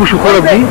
مش خرب دي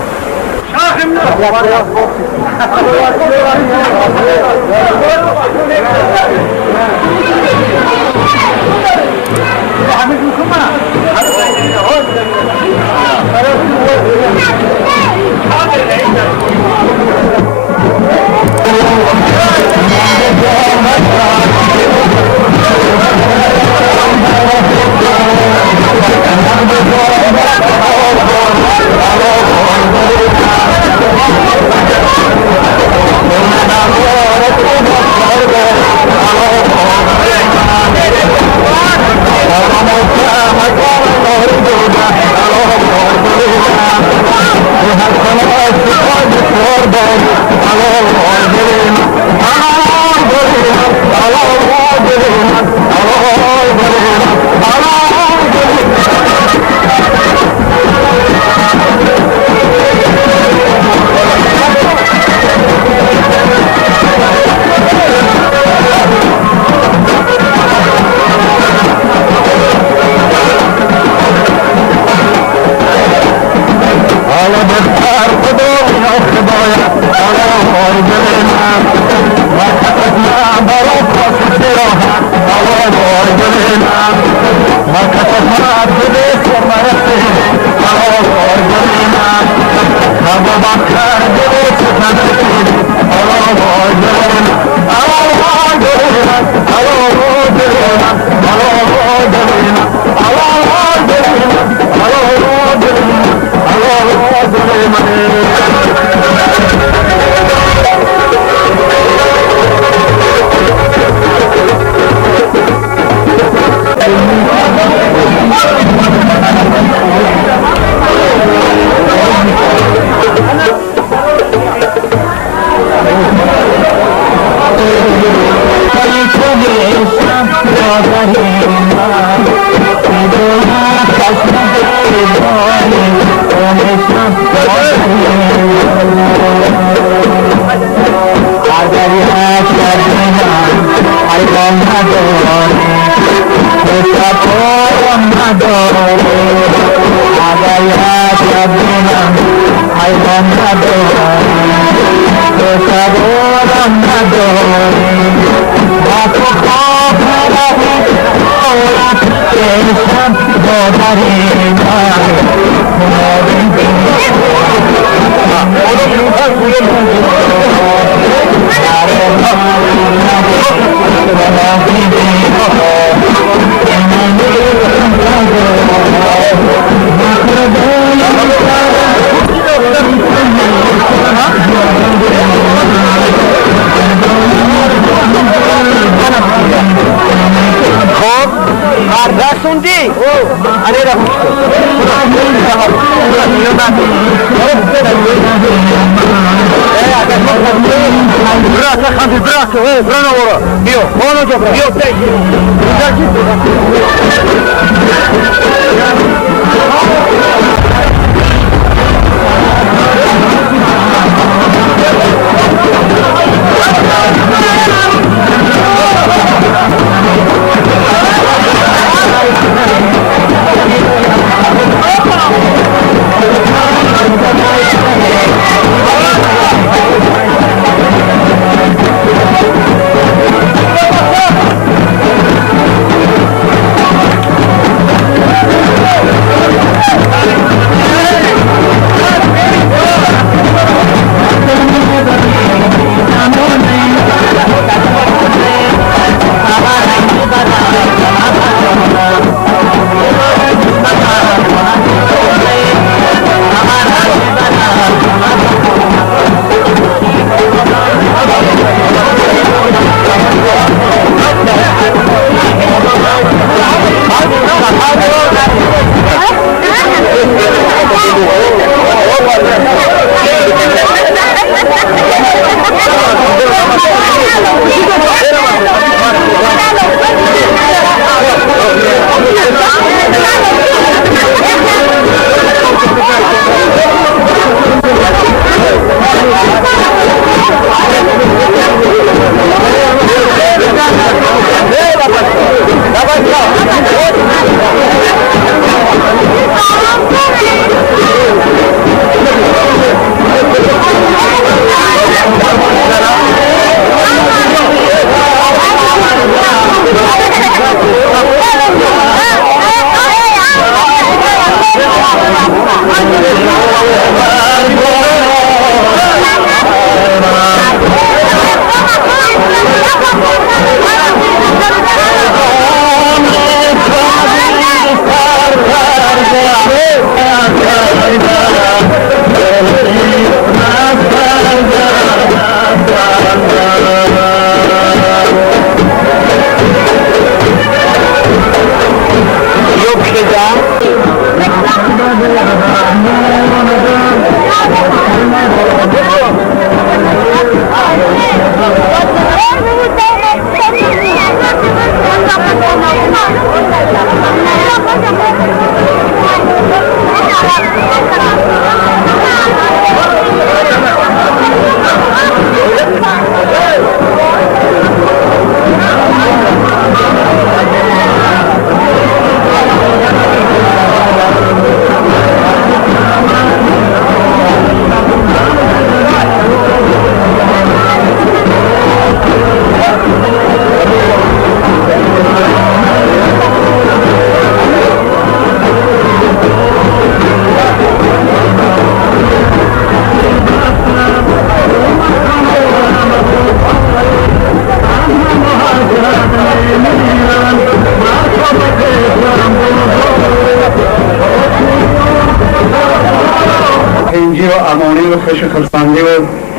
خوش خرسندی و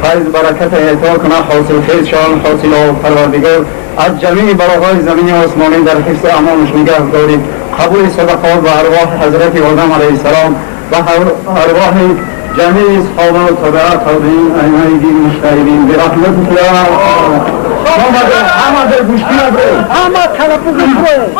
فیض برکت اعطا کنه حاصل خیز شان حاصل و پروردگار از جمیع بلاهای زمین و آسمانی در حفظ امانش نگه دارید. قبول صدقات و ارواح حضرت آدم علیه السلام و ارواح جمیع اصحاب و تابعین ائمه دین مجتهدین برحمتک یا همه در گوشتی نبرید، همه تلفظ نبرید.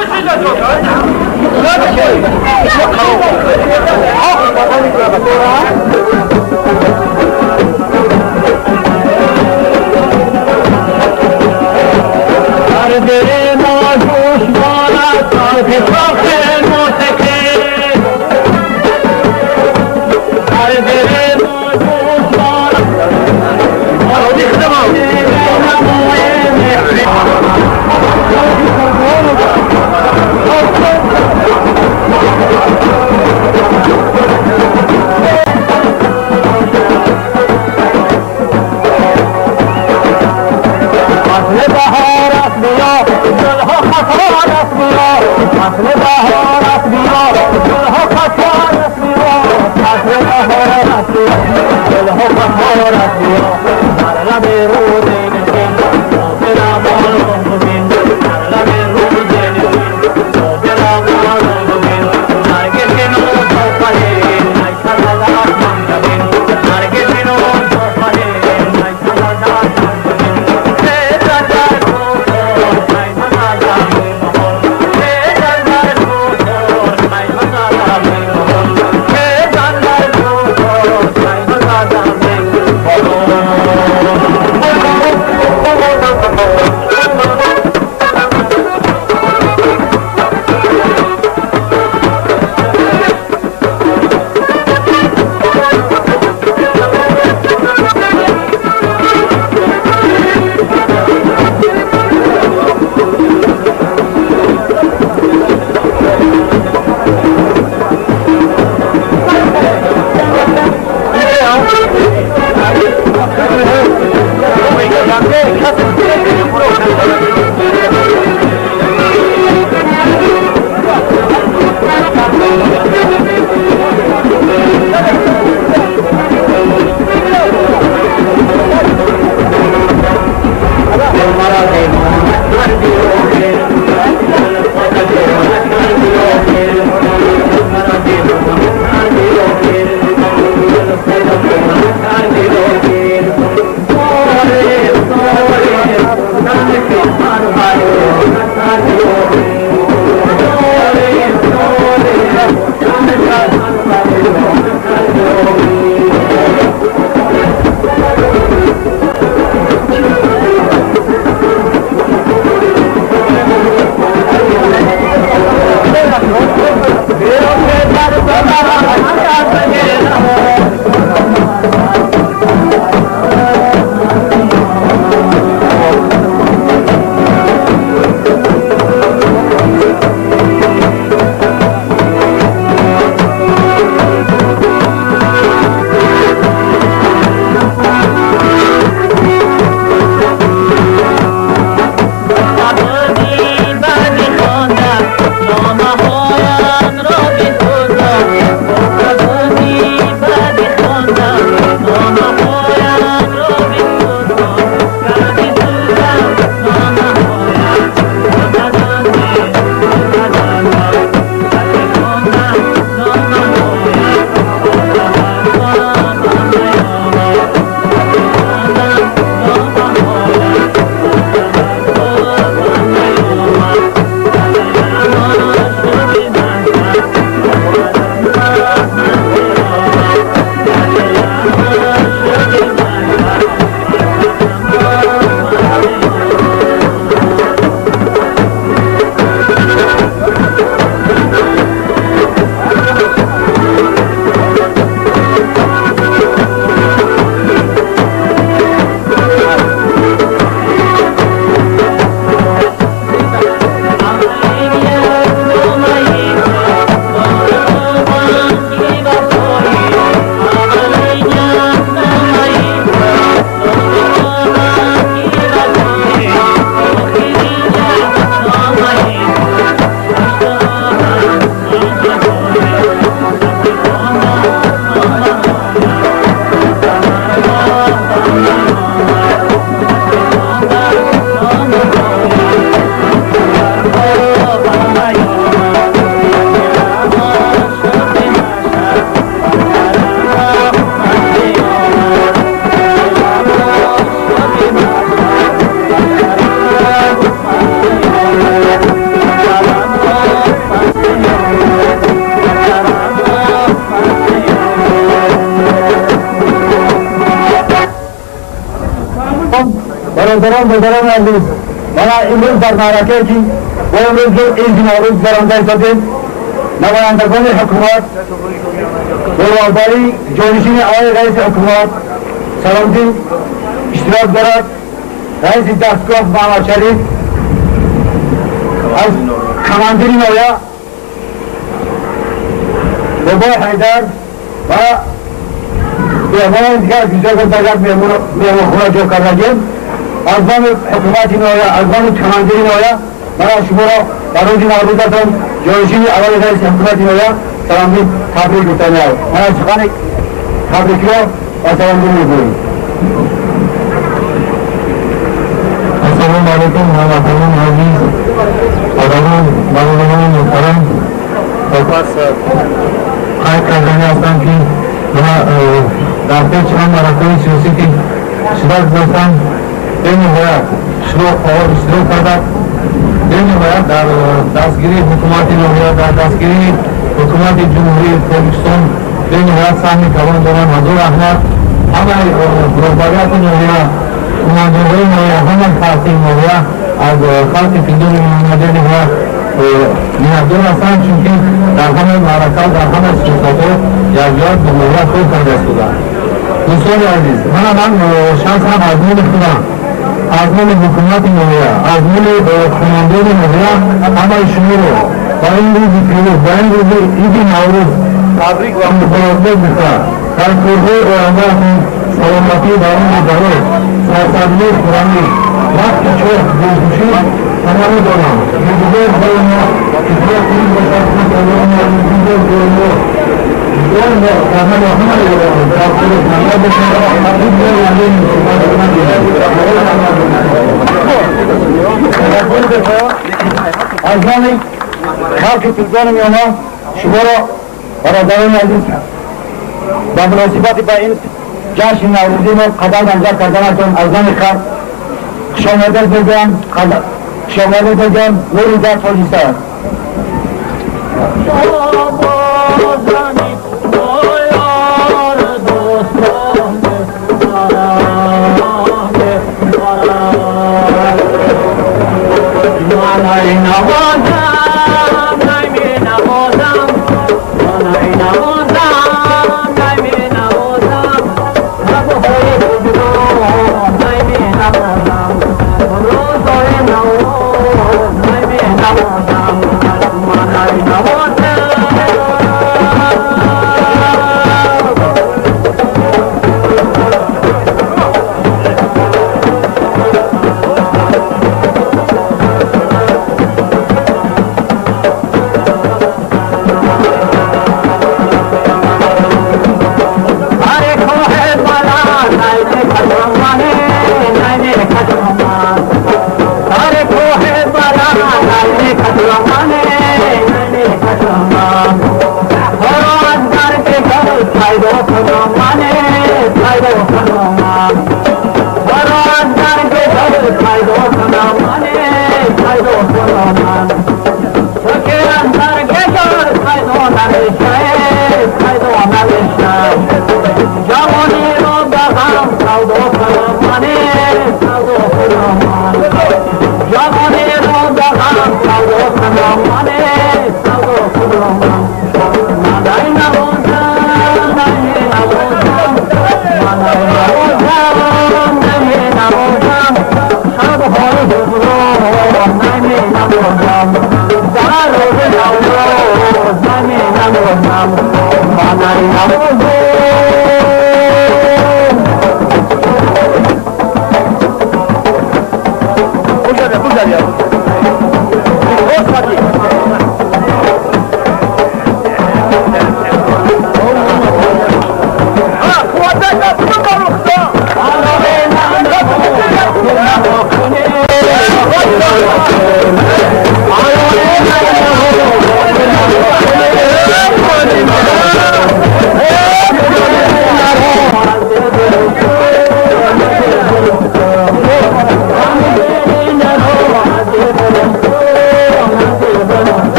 برادران مادران عزیز، ما امروز در معرکه که با امروز عید نوروز برنده ایستادیم، نمایندگان حکومت به راهبری جانشین آقای رئیس حکومت سلامدین اشتراک دارد. رئیس دستگاه محمد شریف، از کماندیر نویا بابای حیدر و مهمان دیگر بیشتر در مهمانخانه جا کردیم. از نام حکومت نویا، از نام کماندیر نویا، من شما را در روز نوروزتان جانشین اول رئیس حکومت نویا سلامدین تبریک گفتم. من از سخن تبریک را و سلامدین میگویم. السلام علیکم هموطنان عزیز، برادران برادران محترم. سپاس خواهد کردنی هستم که در طی چند مرحله سیاسی که شرکت داشتم بنهایت اشتراک کرده، بنهایت در دستگیری حکومت نویا، در دستگیری حکومت جمهوری پاکستان بنهایت سهم توان دارند. حضور احمد همه رهبریت نویا، نمایندگان نویا، همه خلق نویا از خلق پیدون نماینده نویا می‌دونم هستند، چون که در همه معرکه در همه سیاست‌ها یکجا به نویا خود کرده بودند. دوستان عزیز، من شخصا از نام خودم، از نام حکومت نویا، از نام کماندان نویا همه شما رو با این روز پیروز، با این روز عید نوروز تبریک و مبارکباد می‌کنم. در کورهای آینده‌تون سلامتی برای دولت، سرسبزی خورمی، وقت چوب دوشی تمام دارم. می‌گویم برای ما که باید این باشد که برای ما می‌گویم برای ما دوم با همه در کور همه بشن تبریک برای از نام خلق پیلگان میانا شما را برادران عزیز با مناسبت به این جشن نوروزی ما قدم انجام کردنتون از نام خلق خوشامدید بگویم، خوشامدید بگویم. نوری در پاکستان.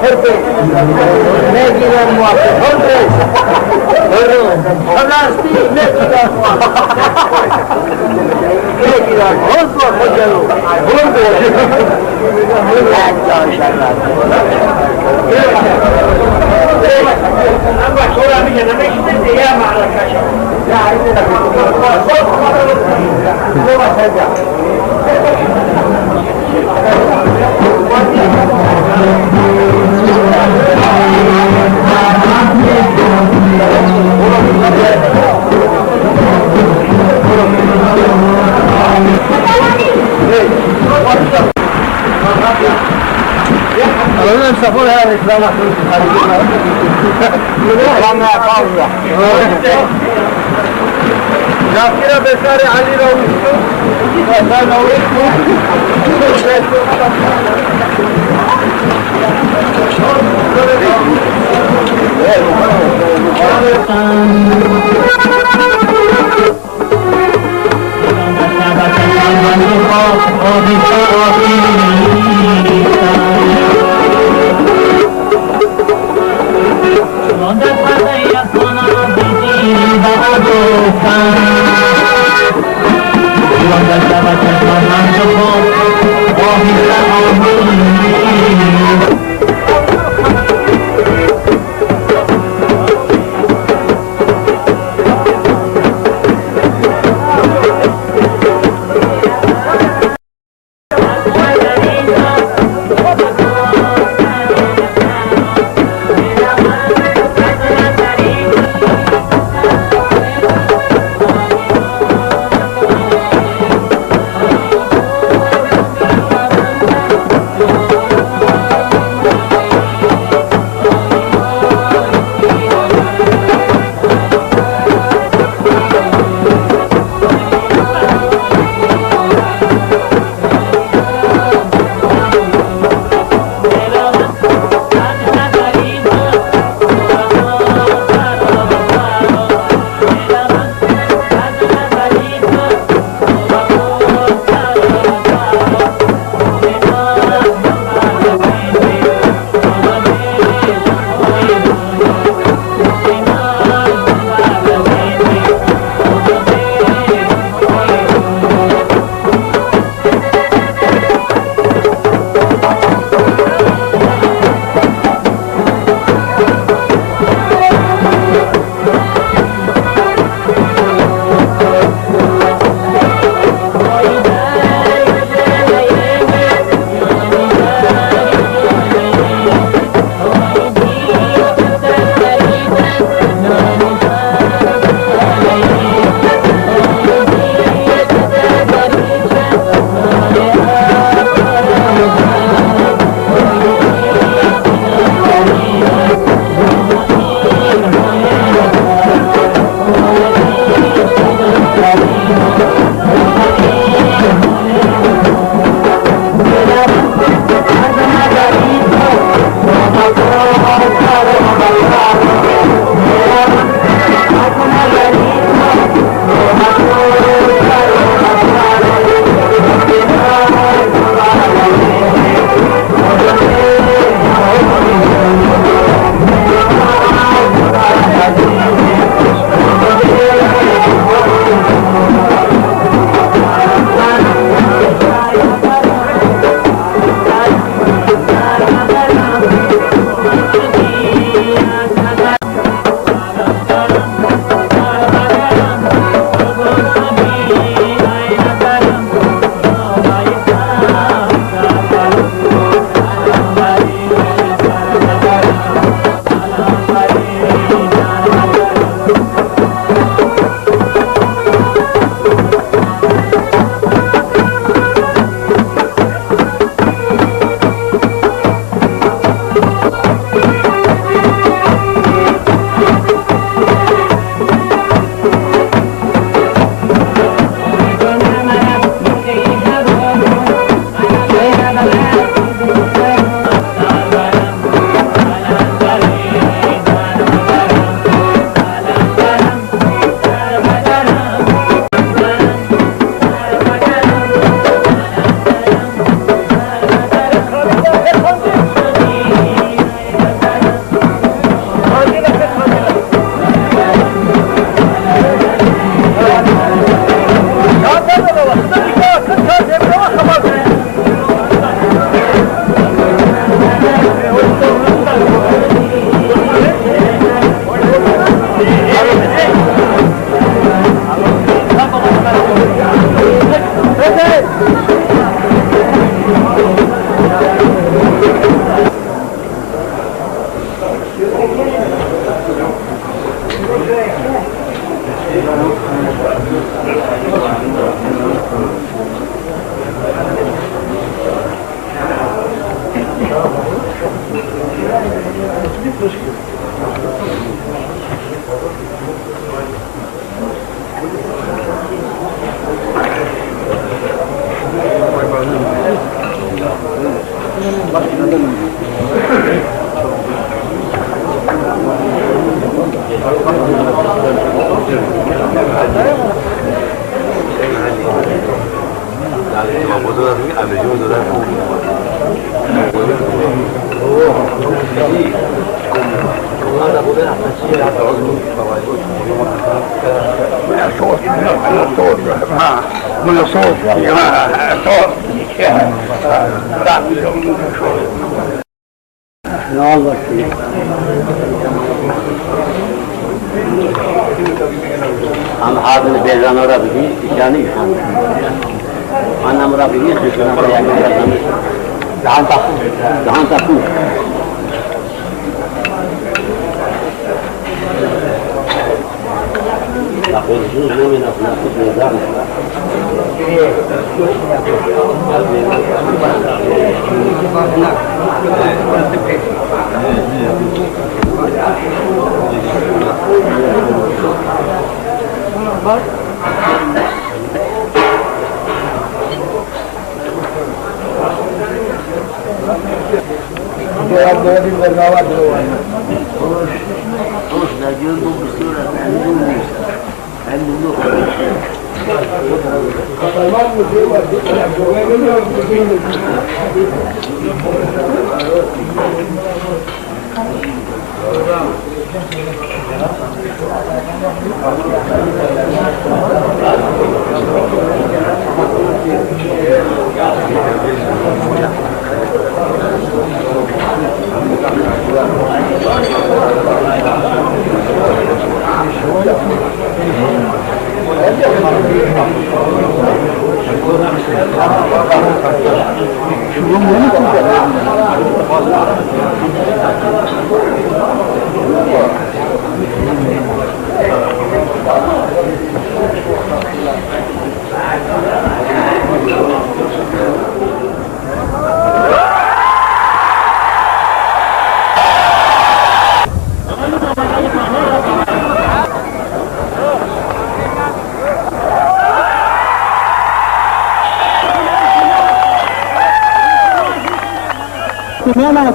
Perfect. Make it one more. Zakira Besari Ali Ravuştu. Ben Ravuştu. Ama hadini bezan orada değil, dükkanı yıkandı. Annem orada değil, dükkanı orada yakın. Dahan takım. Konuşunuz ne mi nasıl yazar mı?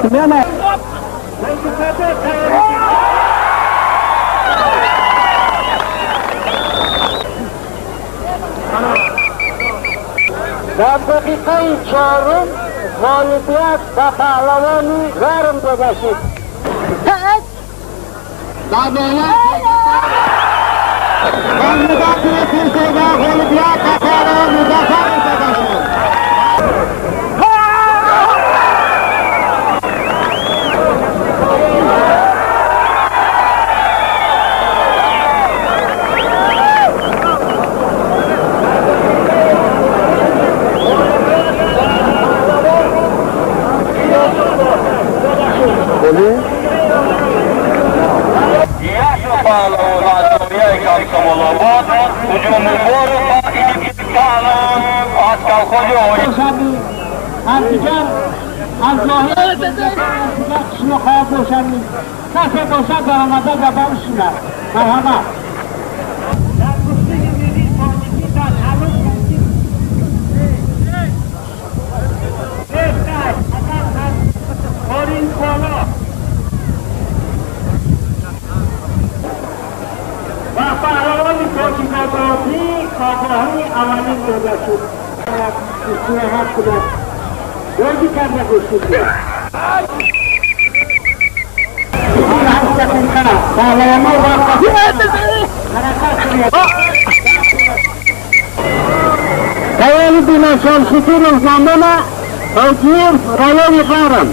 Semana. در دقیقه چهارم غالبیت و پهلوانی غرم ببخشید. در بالا غالبیت و پهلوان مظفر ببخشید. از دیگر از ظاهر قسم خواب باشند کسی باشد در آمده زبان شدن مرحمت در گفته ملی پالیسی در تعلق کنید بهتر اگر خارین بالا و پهلوان پاکیزادی کارگاهی اولین داده شد استراحت کنند بازی کرده گوشتی حال 8 دقیقه پهلوانا وقتی حرکت کنید خیالی دیناشان شکر روزنامه توجیر رایان غرم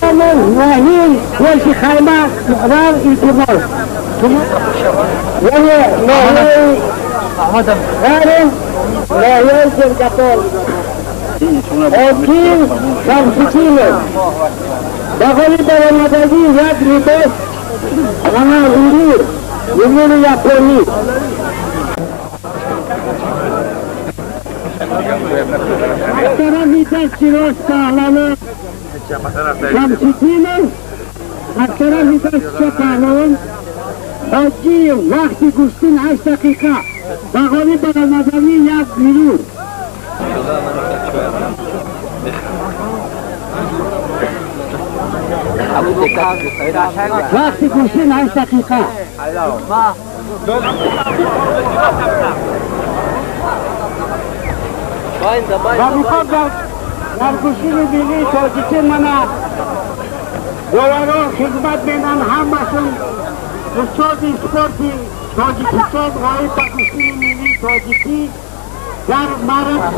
تمام ناهین کلش خیمه رال انتظار یعنی ناهی غرم ناهی جرگتال اوکیل شمسکیل بغلی برامدگی یک لیباس غنا غرور یمون یپونی طرفی دستی راست پهلوان شمس‌الدین است، از طرفی دست چپ پهلوان حاجی. وقتی گوشتین 8 دقیقه بغالی برآمدنی 1 میلیون. وقتی گوشتین 8 دقیقه و میخواد در گوشتین ملی تاجیکی منه دوران خدمت میدن همشون استاد اسپورتی تاجیکستان غایب به گوشتین ملی تاجیکی در مرد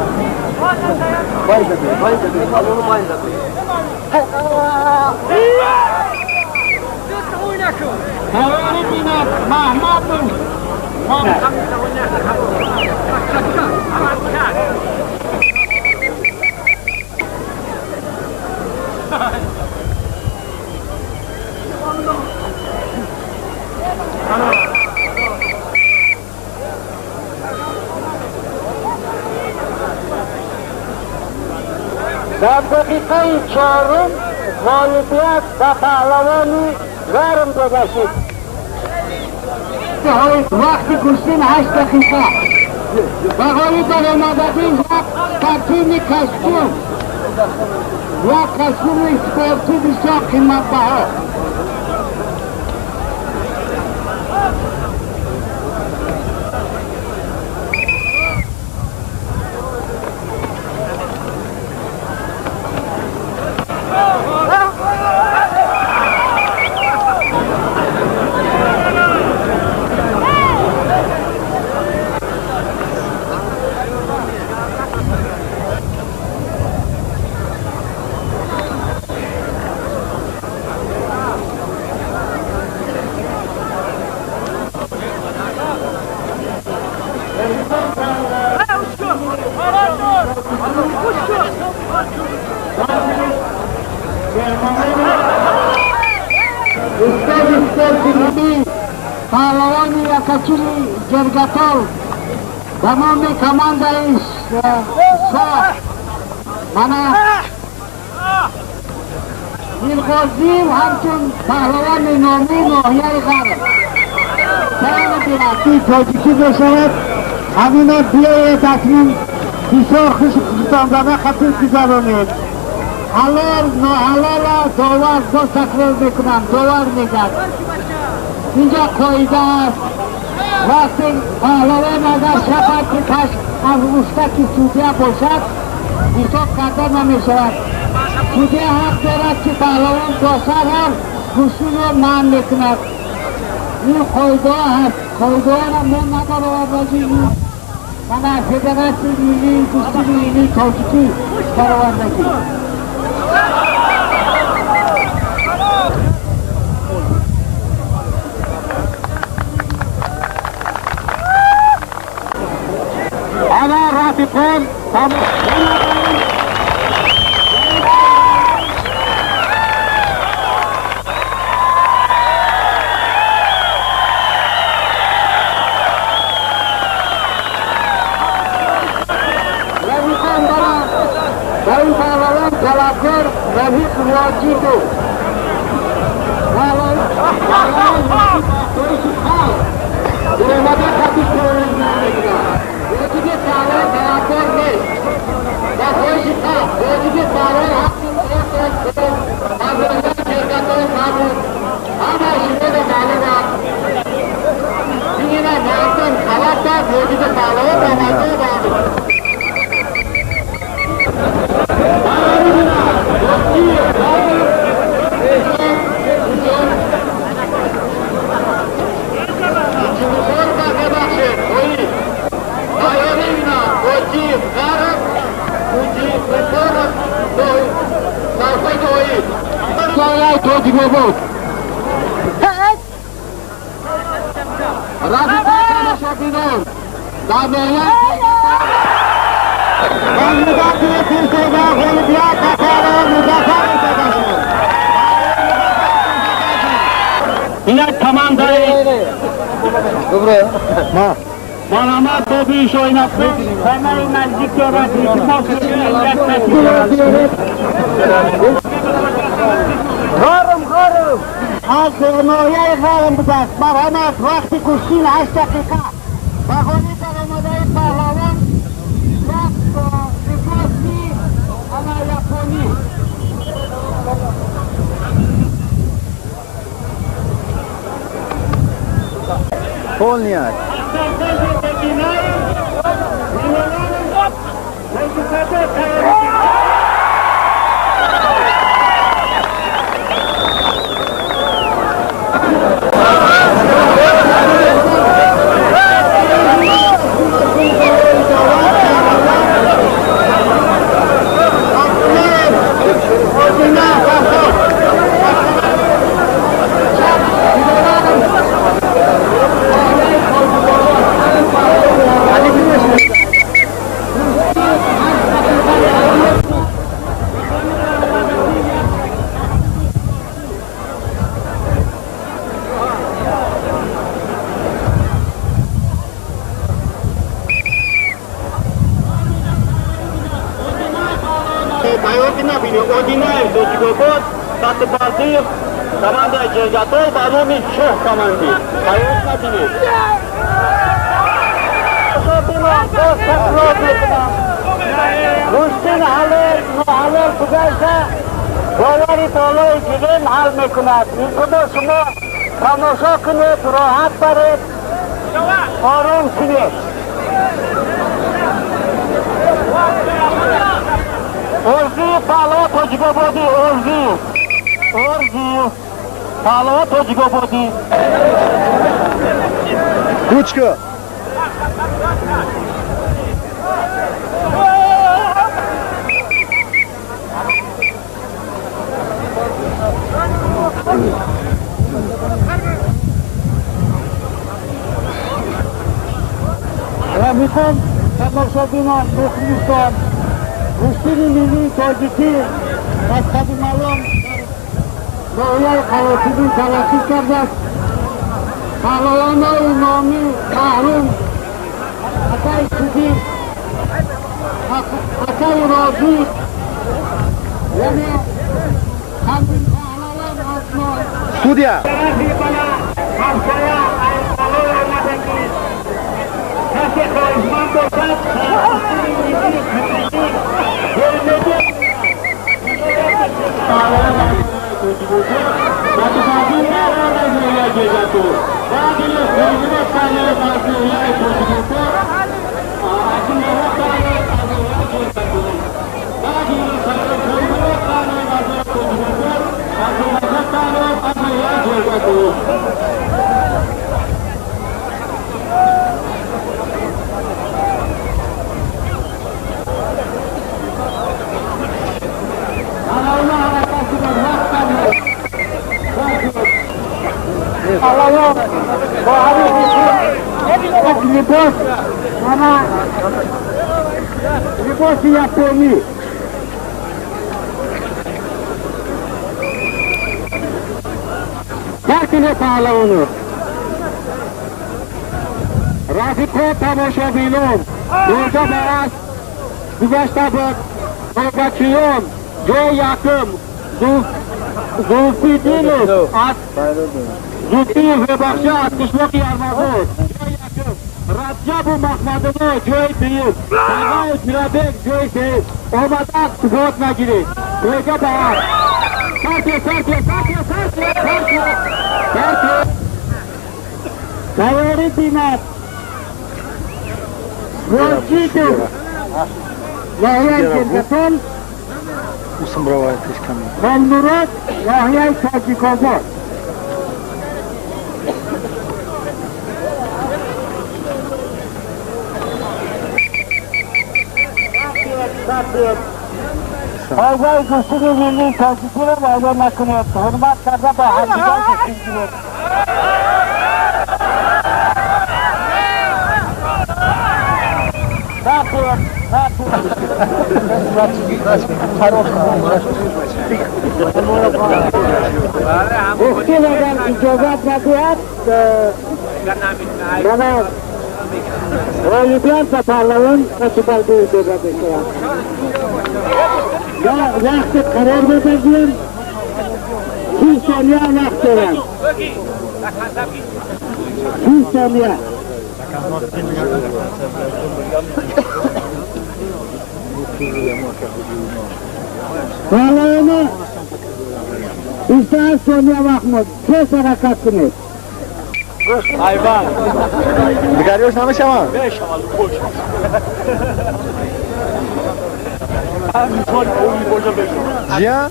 حواری بیند محمد در دقیقه 4 غالبیت و پهلوانی گرم گذشت. وقتی گوشتین 8 دقیقه بغالی در آمدگی ترتیب کشتیم و کشتیم اسپورتی بسیار قیمت بها. پهلوانی یکچولی جرگتال تمام کماندهش شاه منه میرغازی همچون پهلوان نامی ناحیه غرب سران بیرفتی تاجیکی بشود همینا بیایه تصمیم بسیار خوش خطاندانه خطیب گذرانید. حلال ناحلال داور 2 تکرار میکنم داور میگرد. اینجا قاعده است وقتی پهلوان اگر شود که از مشتک سودیه باشد حساب کرده نمیشود. سودیه حق دارد که پهلوان داشت هم گوشتین رو منع میکند. این قاعده هست. قاعده را من نداره بازی من از فدراسیون ملی گوشتین ملی تاجیکی پروندگی. اگر رفیقان برای پهلوان طلبکار رفیق واجی دو اومده خطیب پروژ نمیگرد دیگه پهلوان طلبکار نیست در خواهش خواه دیگه پهلوان حقی از رنگان شرکت های معمول همه شده به معلوم دیگه نه معلوم خلاف داد دیگه پهلوان آمده با توجیه بود رفیقان شبینون در میان مملکتی تیرسه و غلبیات تفاره مزافر شده شد اینک کمانده ما مرحمت با بیش و این افراد کامل نزدیک دارد که ما سرین یک غارم از نایه غارم بودست مرحمت وقت کشتین 8 دقیقه بخوانی در آماده پهلوان رفت با افراسی اما یپونی Polniak. Команда готов, баллоны чё в команде? Поёт на тебе. Гуштини халер гузашта болари толои гирем ҳал мекунад. Инқадр шумо тамошо кунед, роҳат баред, ором шунед. Орзи паҳло тоҷикободӣ, орзи паҳло тоҷикободӣ. Кучка. و میخوام تماشابینان مخلصان گوشتین ملی تاجیکی از قدیم الان ناحیه خواتین تلقی کرده است. پهلوانان نامی محروم حتی شدید حتی راضی یعنی همین پهلوان آسمان Судья. لباس یپونی درکنه پهلوانو رفیقا تماشابینان اینجا باید گذشته نوبتچیان جای یکم زولفیدین از زودی ببخشه از کشماق یرمغوز جای یکم رجب و محمدنا جای دوم آقای پیرابک جای سوم آمده است ثبات نگیرید اینجا باید سواری بیند روزیدو ناحیه گرگتان ممنورات ناحیه تاجیک‌آباد آقای گوشتین ملی تاجیکی رو باید نکنید حرمت کرده با همدیگر بگیرید گفتین اگر اجازت ندهد من غالبیت و پهلوان کسبال دوی دوباره بشوند. وقت قرار بپذیریم 30 ثانیه وقت دارم. 30 ثانیه. پهلوانا 28 ثانیه وقت مود. 3 حرکت کنید. Hayvan. Digariyoruz nama şaman? Ne şaman? Koş. Ben son oyunu boca beşim. Cihan?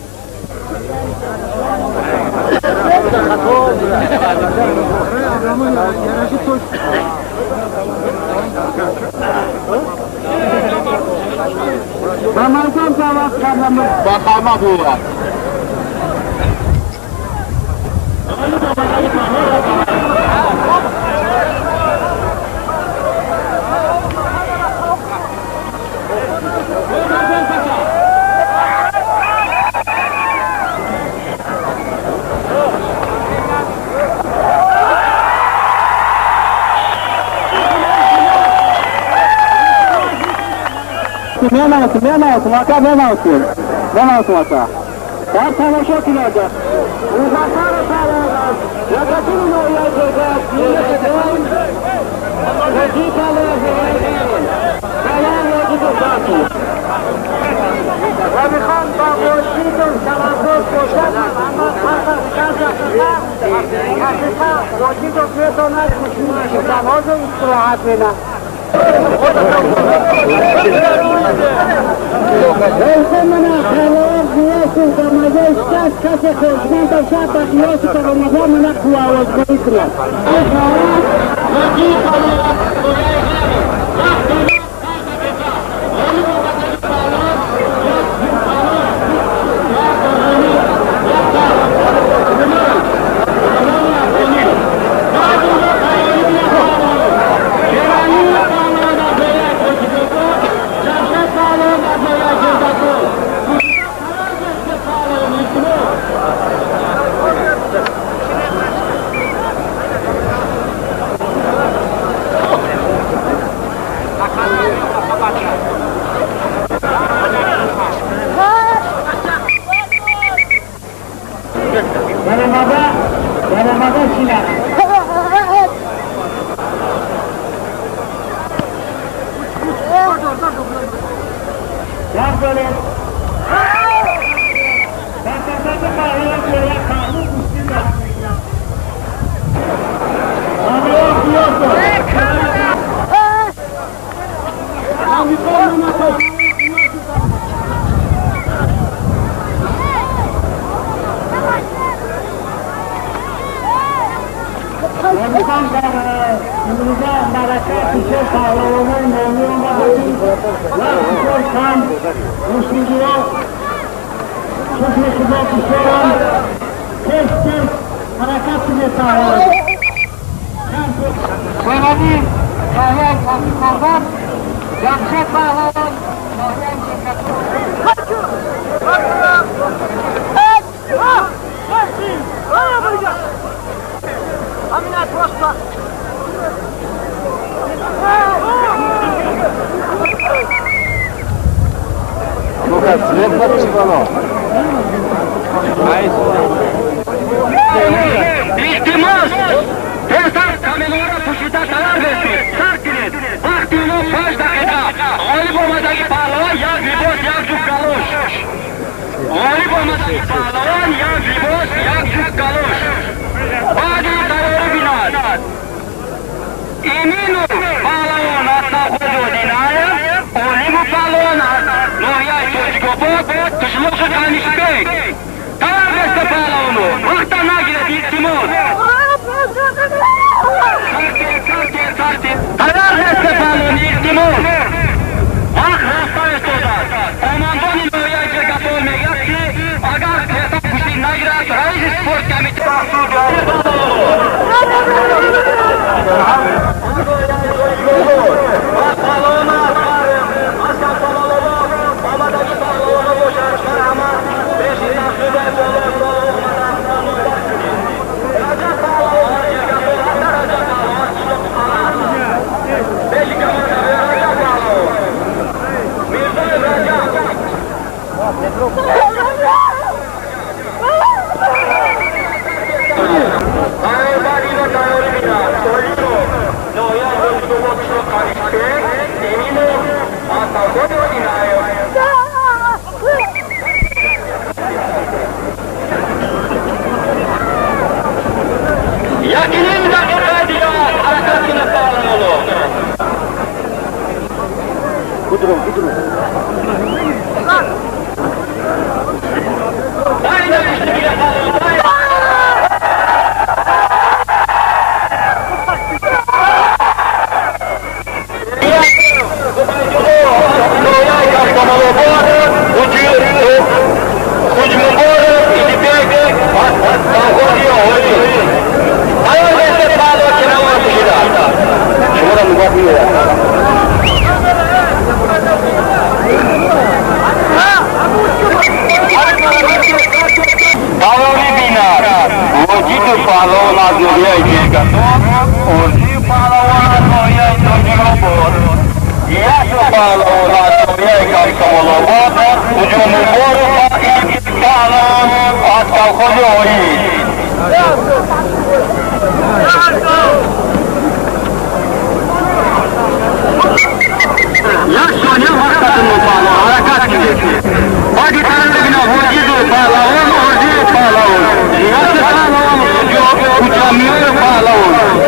Ramazan zavaz kavramı. Bakarma bu var. Menaltı, vaka menaltı. Menaltı vaka. Ben tamaşa kılacak. Uzaklar sağlayacak. Yakasının oynayacak. Dakikalar Kayan yolcudur zaten. Ve bir kan bağışlıdır. Şalandır koşar. Ama kalkar çıkarcasında. Yakışa yolcudur. Metonlar kuşmuş. Şalandır istirahat veren. Welcome pehlevan qiyasi damaga istas kase ko'rishdan tashlab qiyasi taromaga mana quvavoz qo'ydilar. Yanamada silah. Yan böyle. Sen kahveye göre kahve kuşuyla. Ama yok. Abi koluna koy. Ramazan İngilizce Malaka Kuşer Sağlamı'nın memnunluğuna bakın. Kuşer kan, Müslüman'a, Türkiye'de Kuşer'an, tez harekat ile sağlamı. Benim Kahyan Kasıklar'dan, Yakşet Bağlayan, Kahyan Kasıklar'dan. Kaçın! Aminat Rospa. Lukas, свет подчипано. İhtimas! Tesar kamelora puşuda karar versin. Sarkinin. Vaktini 5 dakika. G'olib olmadagi pahlavon ya libos ya juf galosh. G'olib olmadagi pahlavon ya libos ya juf galosh. Ba'di qarori binoan. Eminu pahlavon Asafxo'jodinaya, Olivu pahlavon No'yay To'chkobod, Tushmoqchi Qamishbek. Karar versa pahlavonu. Vaqtdan nagiradi iltimos. Karar versa pahlavon iltimos. Vaqt rastdan istozad. Qo'mondon No'yayga gap olmayapti. Agar Keta kuchli nagirad rais sport komiteti حضوریه دیگران ارزی پهلوان نویه تنجیرآباد یک پهلوان نویه کمال آباد هجوم بار این پهلوان از کلخوز اویی یک ثانیه وقتتون رو پهلوان حرکت کنید باقی طرف بگینا وجود پهلوان ارزی پهلوان یک پهلوان کجامیه پهلوان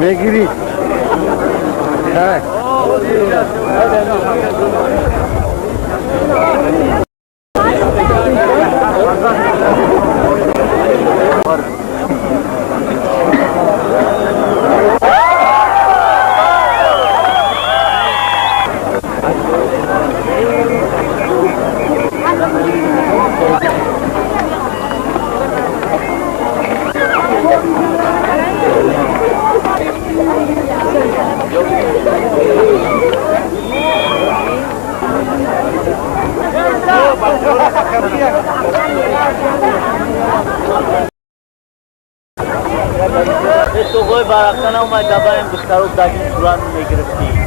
Negri. صبح برقتن اومد دبریم دختر رو دقیق صورت میگرفتی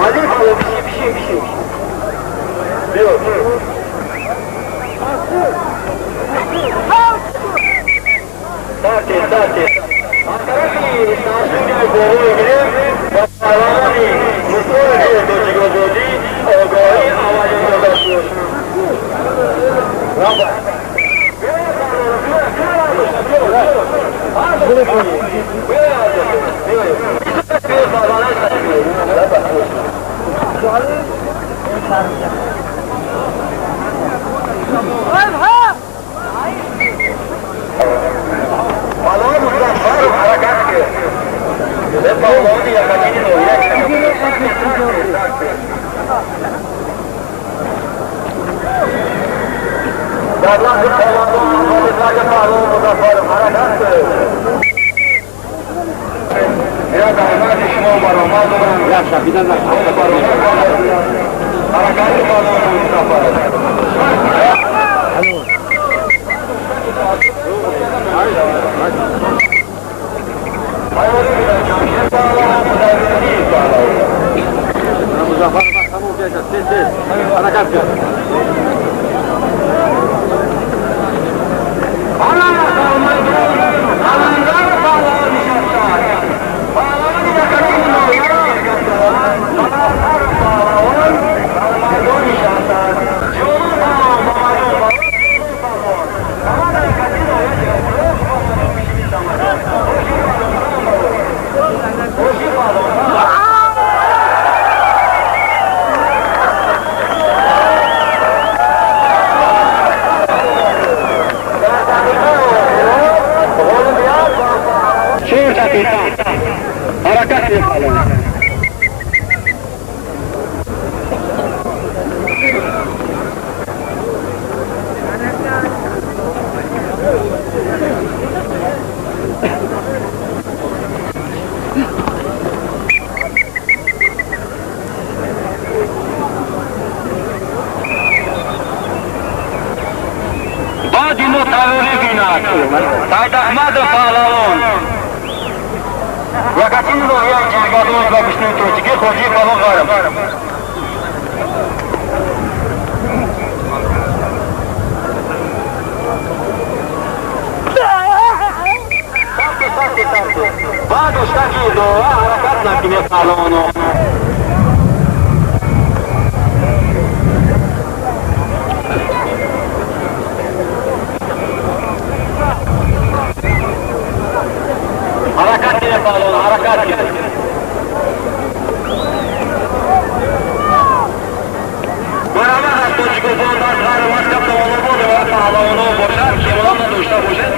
Ali balı bir şey. Diyor. Dati. Arkadaşlar, istasyonda boğu ilgili babalarını mutluluğu gözü oğayı havayında taşıyor. Bravo. Said Ahmad Pahlavan. Yakasını da uyan cezgadı uzlamıştın Türkiye Hoca falan varım. Santi. Vado stakido, harakat nakine Pahlavano. Harakat yine Pahlavano, harakat yine. Beraber hasta çıkıyorsunuz, daha maskapta olur mu diyor Pahlavano boşar, Kemal'la da uçta boşar.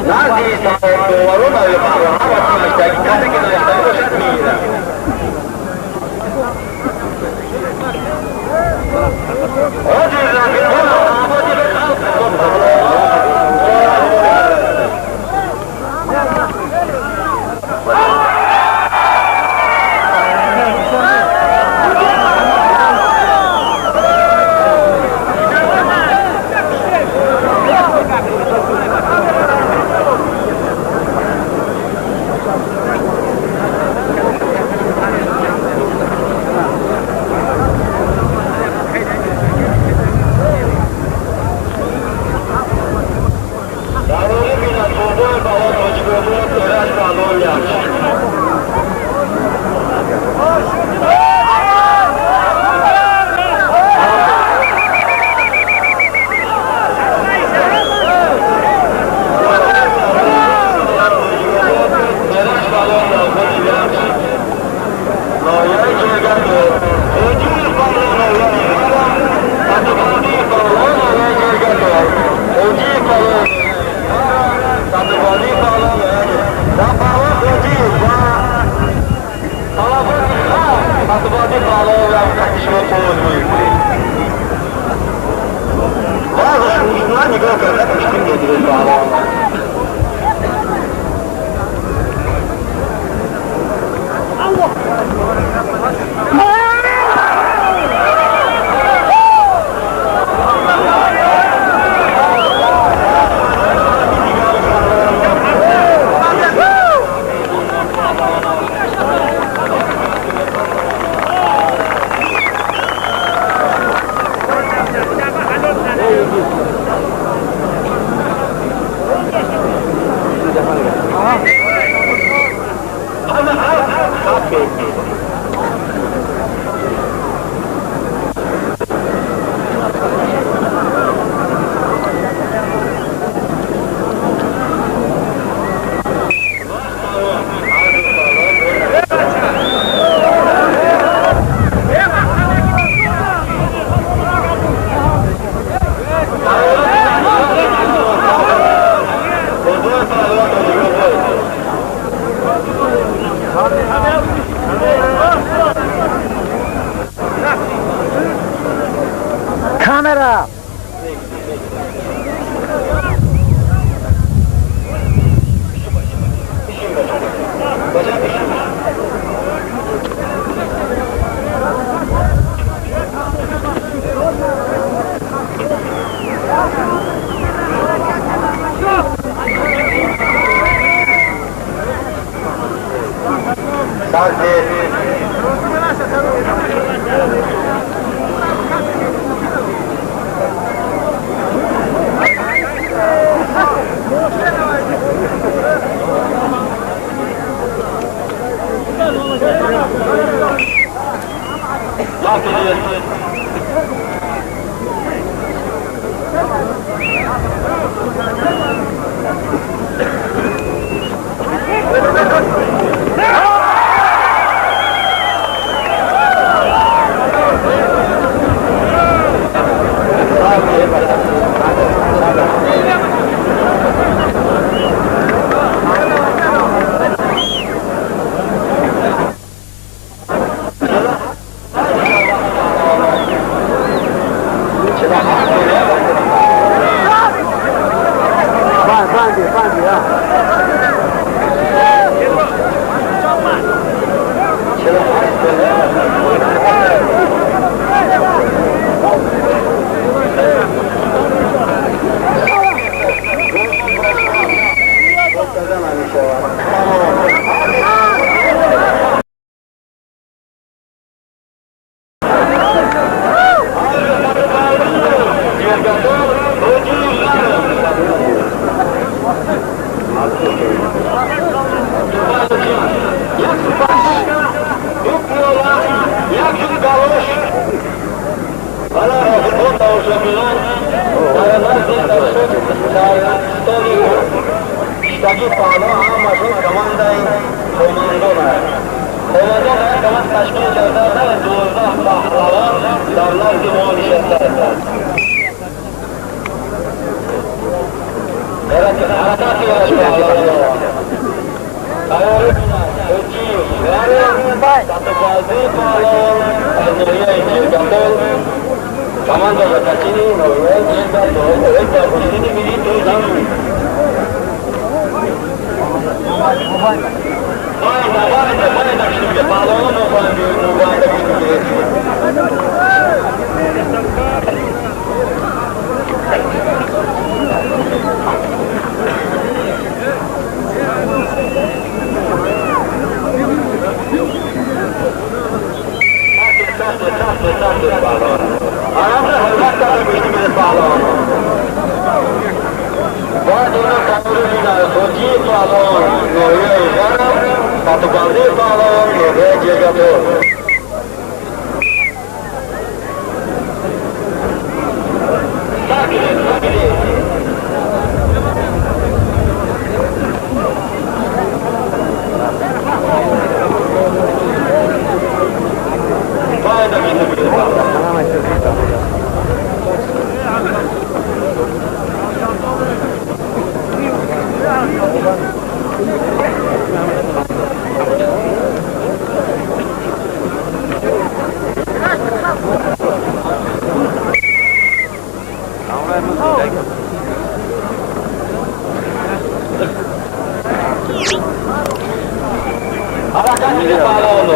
نزدی صاحب دوارو برای برنامه و نشتگی کسی که نشتگی باشد میگیرم Kamera! Komando Darlar dimon işetler. Harekatı yaşıyor. Ayarı ötü, tatlıbazı pahalı, Almanya İngilizgatol, Kamanda Zakatini, Norveç İngilizgatol, Ötler gustini mili tozan. Bayda şimdi pahalının o bayda gustini. Aramda hırmat kadar güçlümüz bağlanır. Vadine kavruluyla soci bağlanır. Noya izanır, tatlıbazı bağlanır, noya cegatır. Sakin, sakin. Bayda güçlümüz bağlanır. Harekat bize bağlı oldu.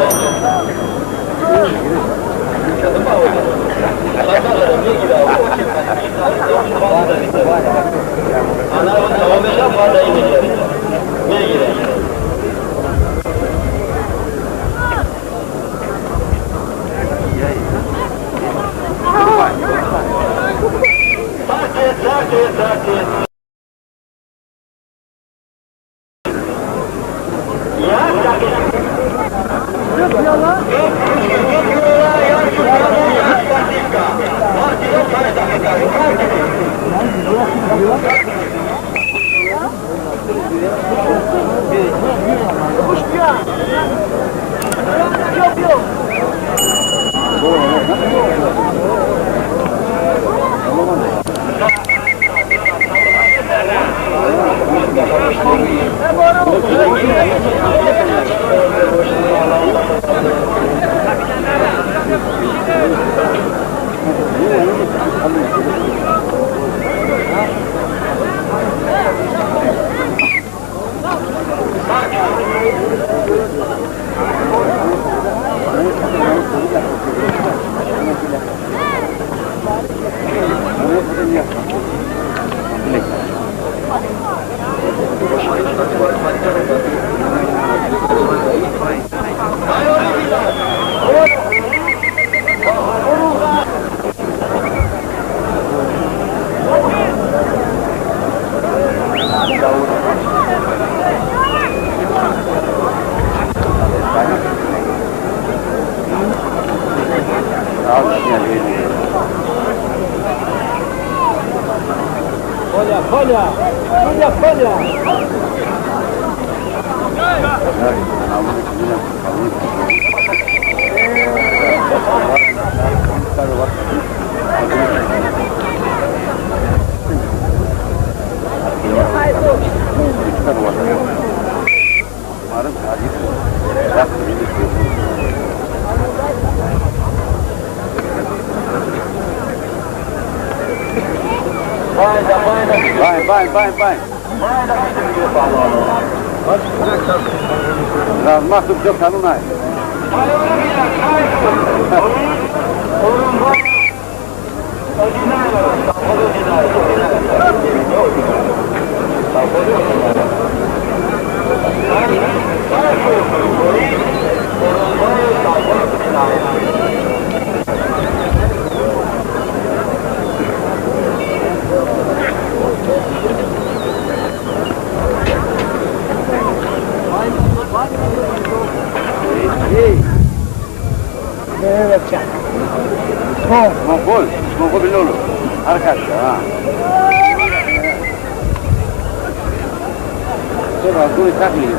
Vai. Razmah tutacak kanunay. Mongol bilolu. Arkadaşlar ha. Sonra bu takmıyor.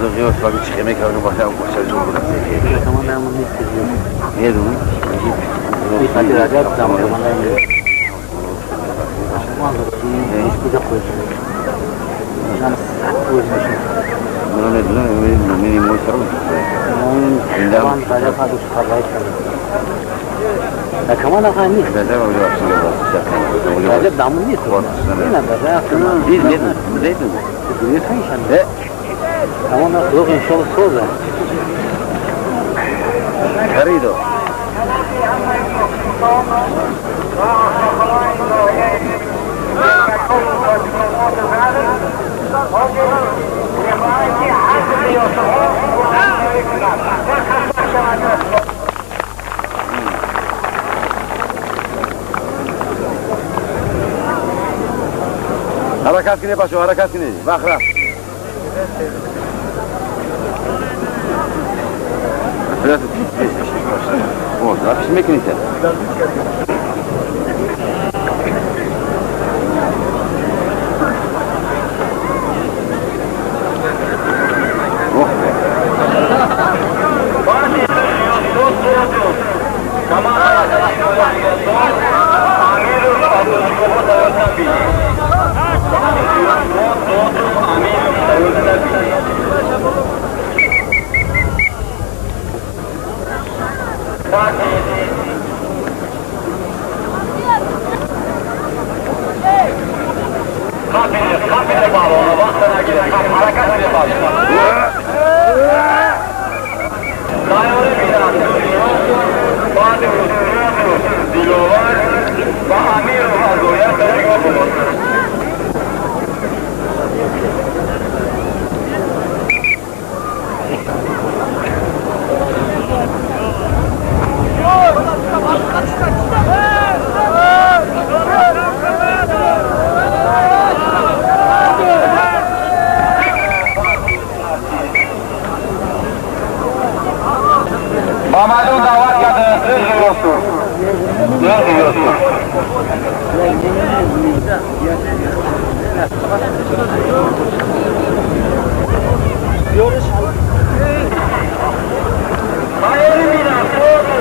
Zırhıyoruz bak hiç yemek avını başlayalım başlayalım burada. Tamam ben bunu istiyorum. Niye durun? Bir hadi rahat tamam ben de. Hiç kucak koyuyorsun. Buna ne diyorlar? Mini moy sarı mı? Tamam rahat hadi şu parayı çalın. Ya kaman akani. Beze var ya şimdi var. Acaba damın niye sorun? Ne beze aklına. Biz ne dedin? Ne dedin? Ne sen sen? Tamam yok inşallah soza. Karido. Harakat kine başo, harakat kine. Bakra. Biraz o, zapisz mekanice. Kapine bağlı ona, baksana gidelim. Harakat bile bağlı. Dayanı binası duruyor. Bağdırız, dilovar. Ve amiru vazoya sarıgı Mamadou davat kadar sözlüyorsun. Ne diyorsun? Hayır bina sordu.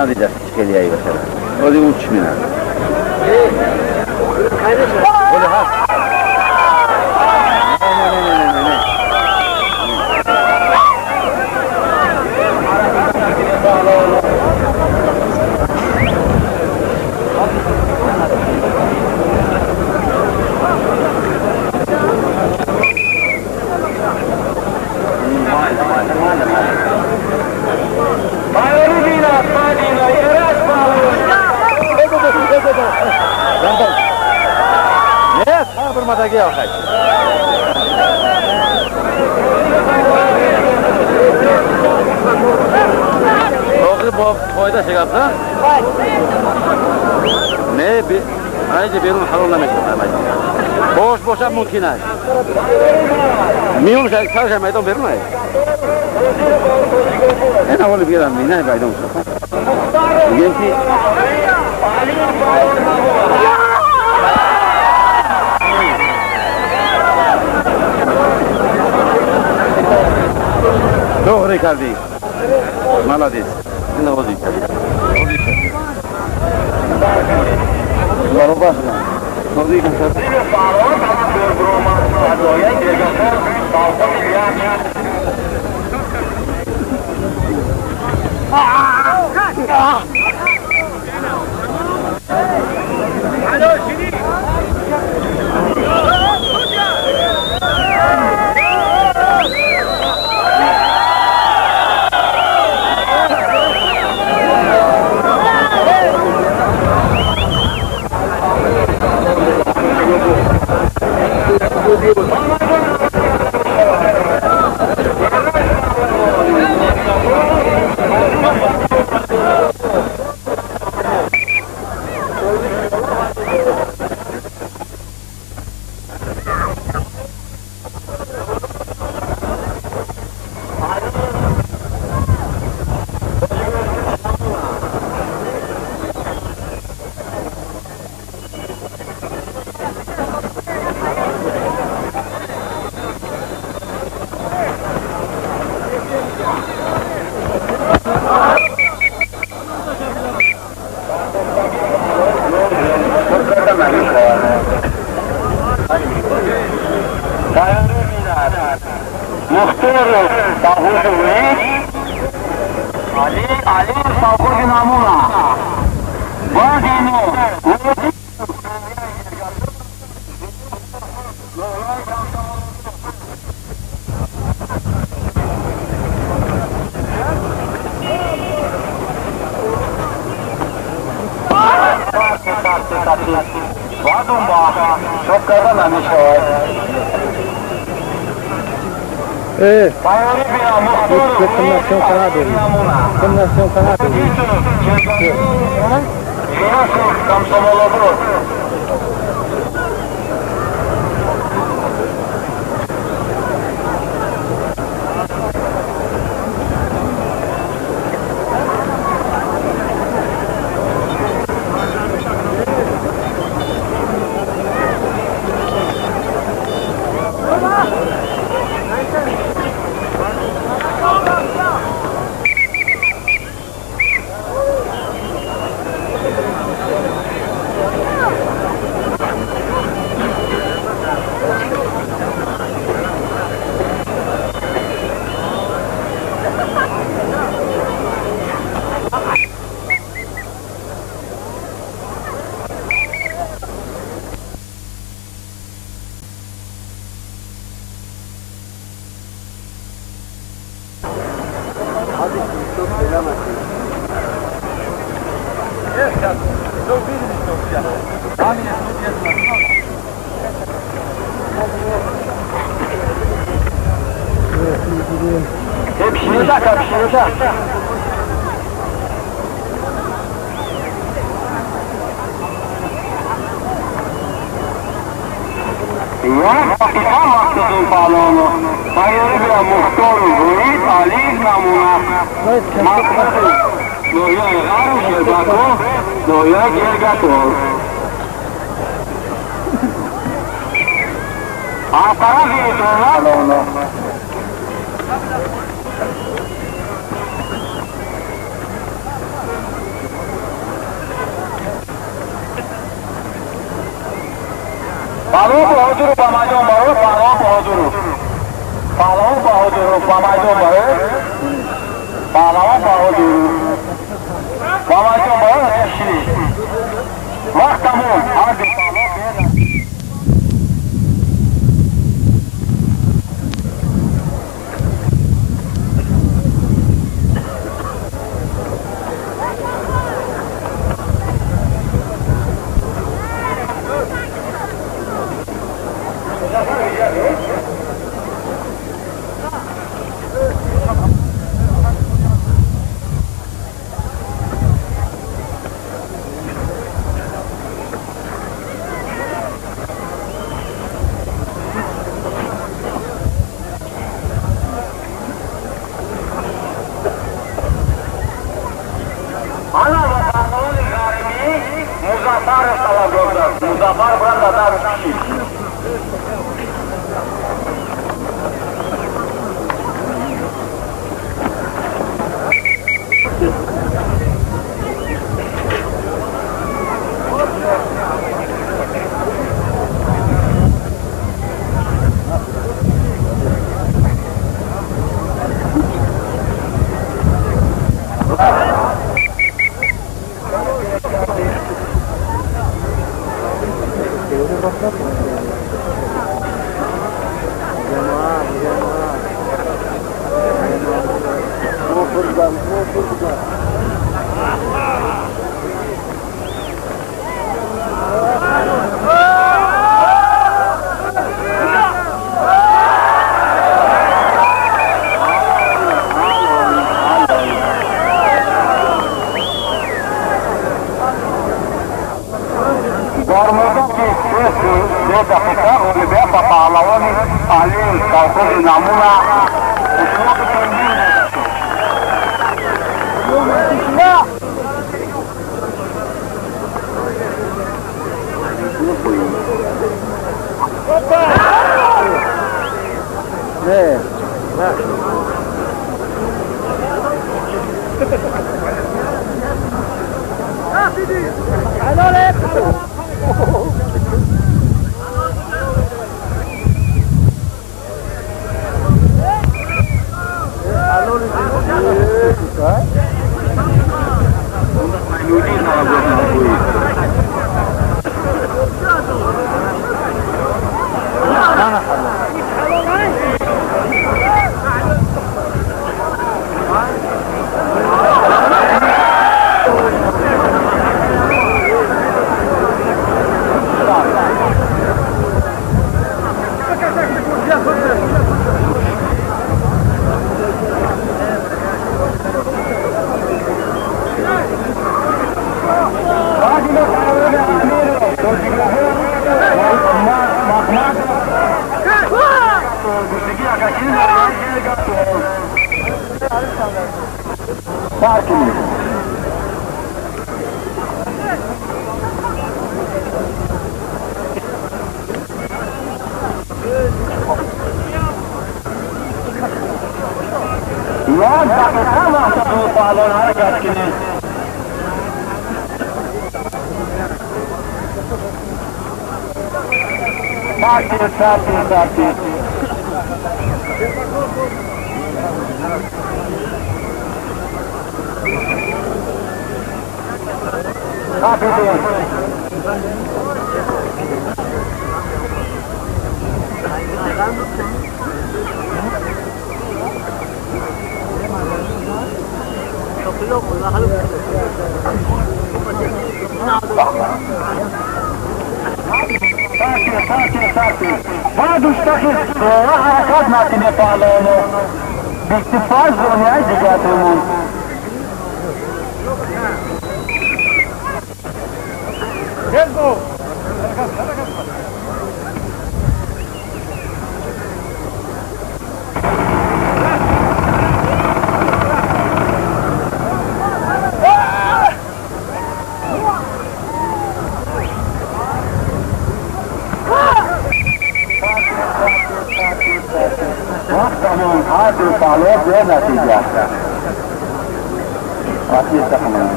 Nadıyacağız çıkeliye mesela. O da uçmuyor. Öyle ha. Durmadaki al kaç. Doğru bu boyda şey yaptı. Ne bir ayrıca benim halonla meşgul. Boş boşa mümkün değil. Miyum şey sadece meydan verir mi? En avlu bir adam ne meydan? Gençi Doğru kardeşim. Malades. Şimdi oldu. Var o başla. Oldu ki sen. Alo şimdi. Ali Salkoji namuna. Vardino. Vadumba. Çok kazanmış o. Combinação canadá. Combinação canadá. Pakistan maksudun palonu. Sayılı bir muhtarı, Ruhit Ali namuna. Maksudu. Doya eğer şerbako, doya gergato. Ankara videolar. Palonu. Palon bahuduru pamajon baru, palon bahuduru. Palon bahuduru pamajon baru. Palon bahuduru. Pamajon baru eşli. Vaktamın hadi palon bir. Muzafar burada da bir şey. 25 دنیای دیگرمون وقتمون هر دو فعالیت به نتیجه است. وقتی استخدام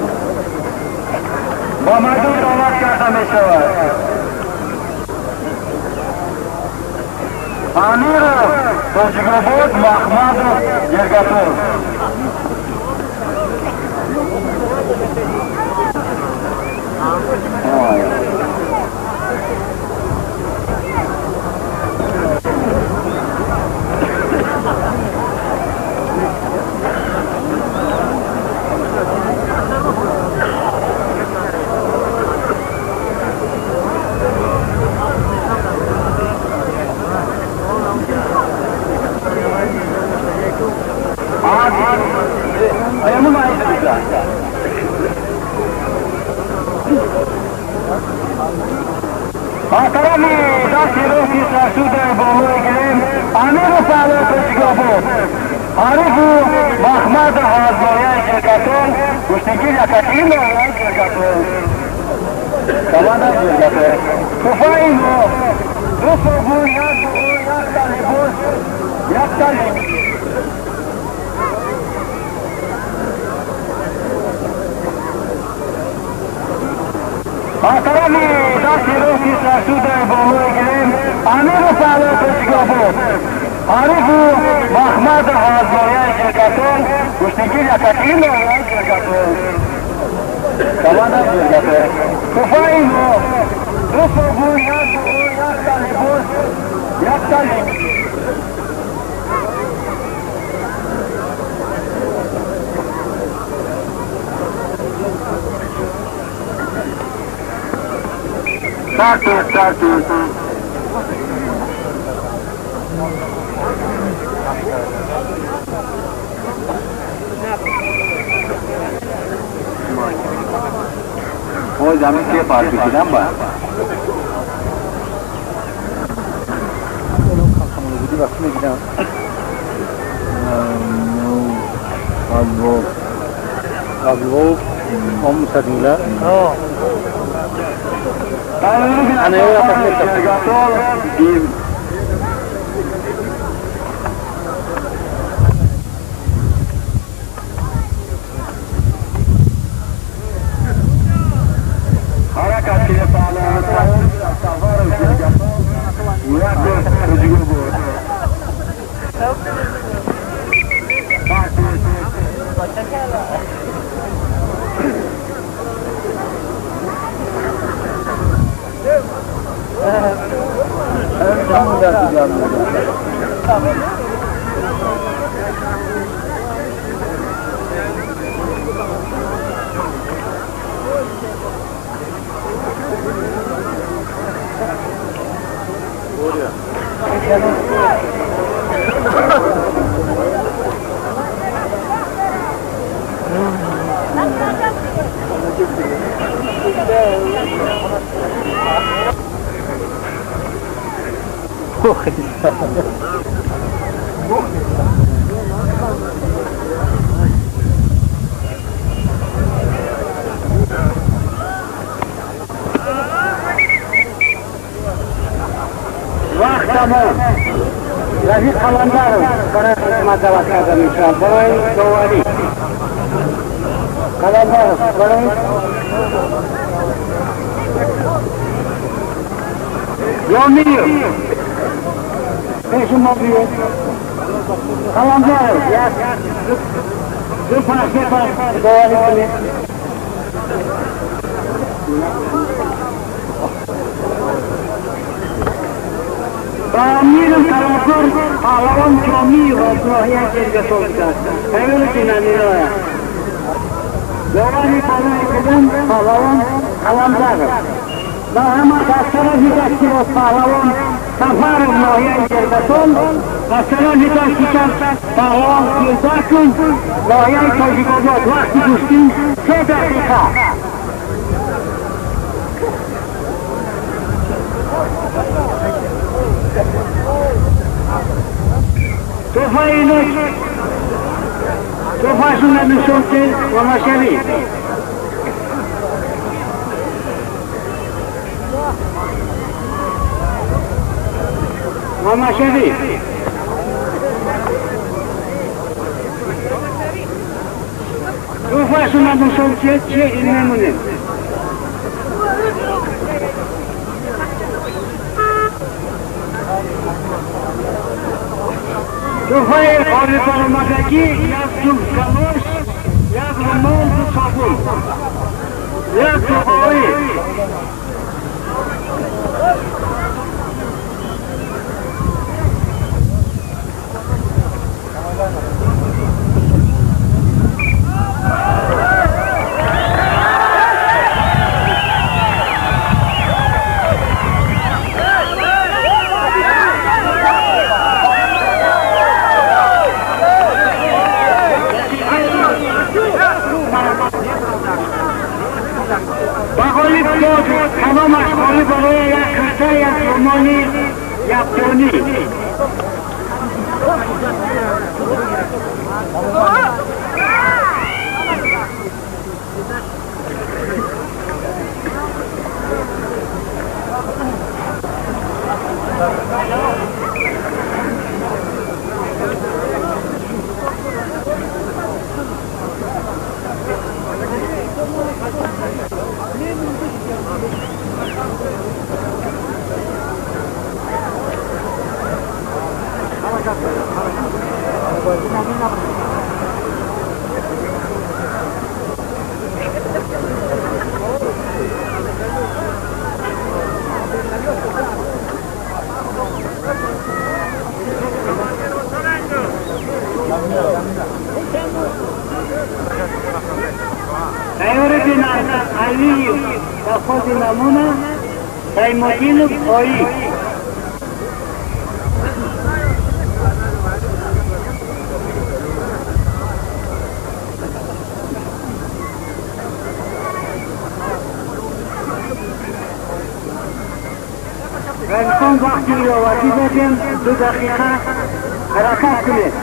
با مردم صحبت کرده می شود. امیر تجربات محمد جرگتور محترمی دستی رو که سرسود بالای گریم امیر فعالیت تجربات عارف محمد آزمایه شرکتون گشتگیر یکتیم آزمایه شرکتون کمانده شرکتون توفایی ما دو صبور یک تلی بوش یک تلی محترمی دستی رو که سرسود بالای گریم امیر فعالیت تجربات عارف محمد آزمایه شرکتون گشتگیر یکتیم آزمایه شرکتون کمانده شرکتون توفایی ما دو صبور یک تلی بوش یک تلی Started. Hoy zamin ke parti kidam ba. Budi vakti gidam. Ablo om sadila. أنا يا حركة كده على الصفار وياكل تجيبه وقت تمام رفیق قلمدار برای خدمت دعوت کرده میشم برای داوری قلمدار برای جامعی پیش ما بیاد قلمدار دو پاس داوری کنید امیر کارکر پهلوان جامی و اصلاحی جرگه سازی کرد. همین که نمی‌داره. جوانی پهلوان قلمدار. و همه دستور دیگه که پهلوان سفر ناحیه جرگتون و سلام هدایتی کرد پهلوان پیاده کن ناحیه تاجیک‌آباد وقتی گوشتین 3 دقیقه توفاشون نشون که و مشوید ماما شریف توفاشون نشون که چیه این نمونه توفای خالی پرمدگی یک جوب کلوش یک رمان دو صابون یک صحایی تمامش خالی برای یک کشته یک رومانی یپونی تیارتین علی و خود نمونه تیمودین و خواهی امکان وقتی روادی بدیم 2 دقیقه حرکت کنید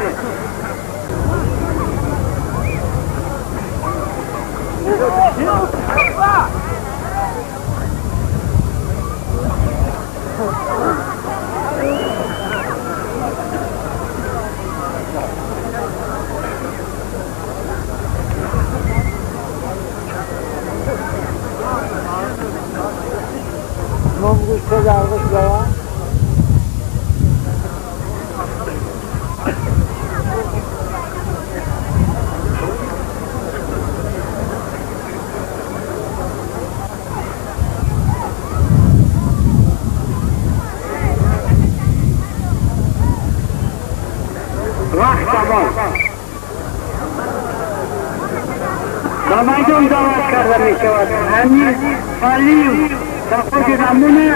با میدان دعوت کرده می شود همین علی تفاق نمونه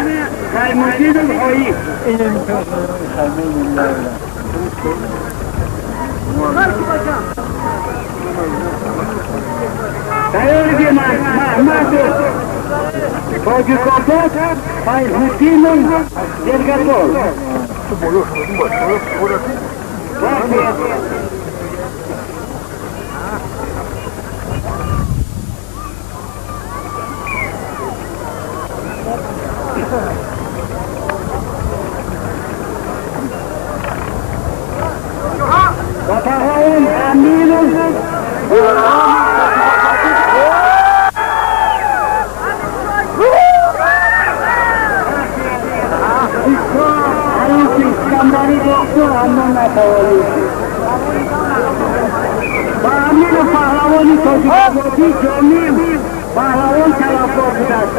تیمودین الخواهی تیاری محمد تاجیک‌آباد تیمودین جرگتون و پهلوان امیر اسکندری دکتر اما نتوانید و امیر پهلوانی تاجیک‌آبادی جامعی پهلوان طرفدار بوده است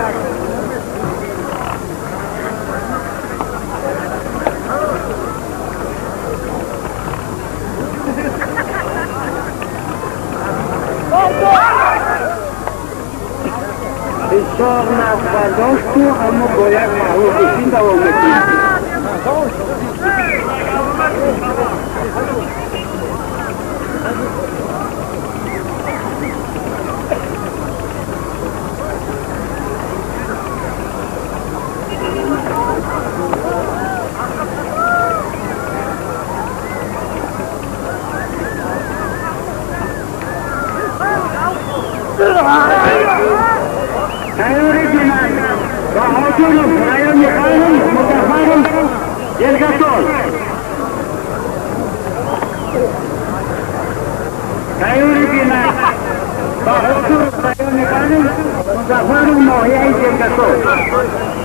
بسیار نفت برداشت و اما باید محروف بشین دوام بکنید تیاری بینن با حاضر رایان میخوایم متفرم جلگتول تیاری بینن با حاضر رایان میخوایم متفرم ناحیه جلگتول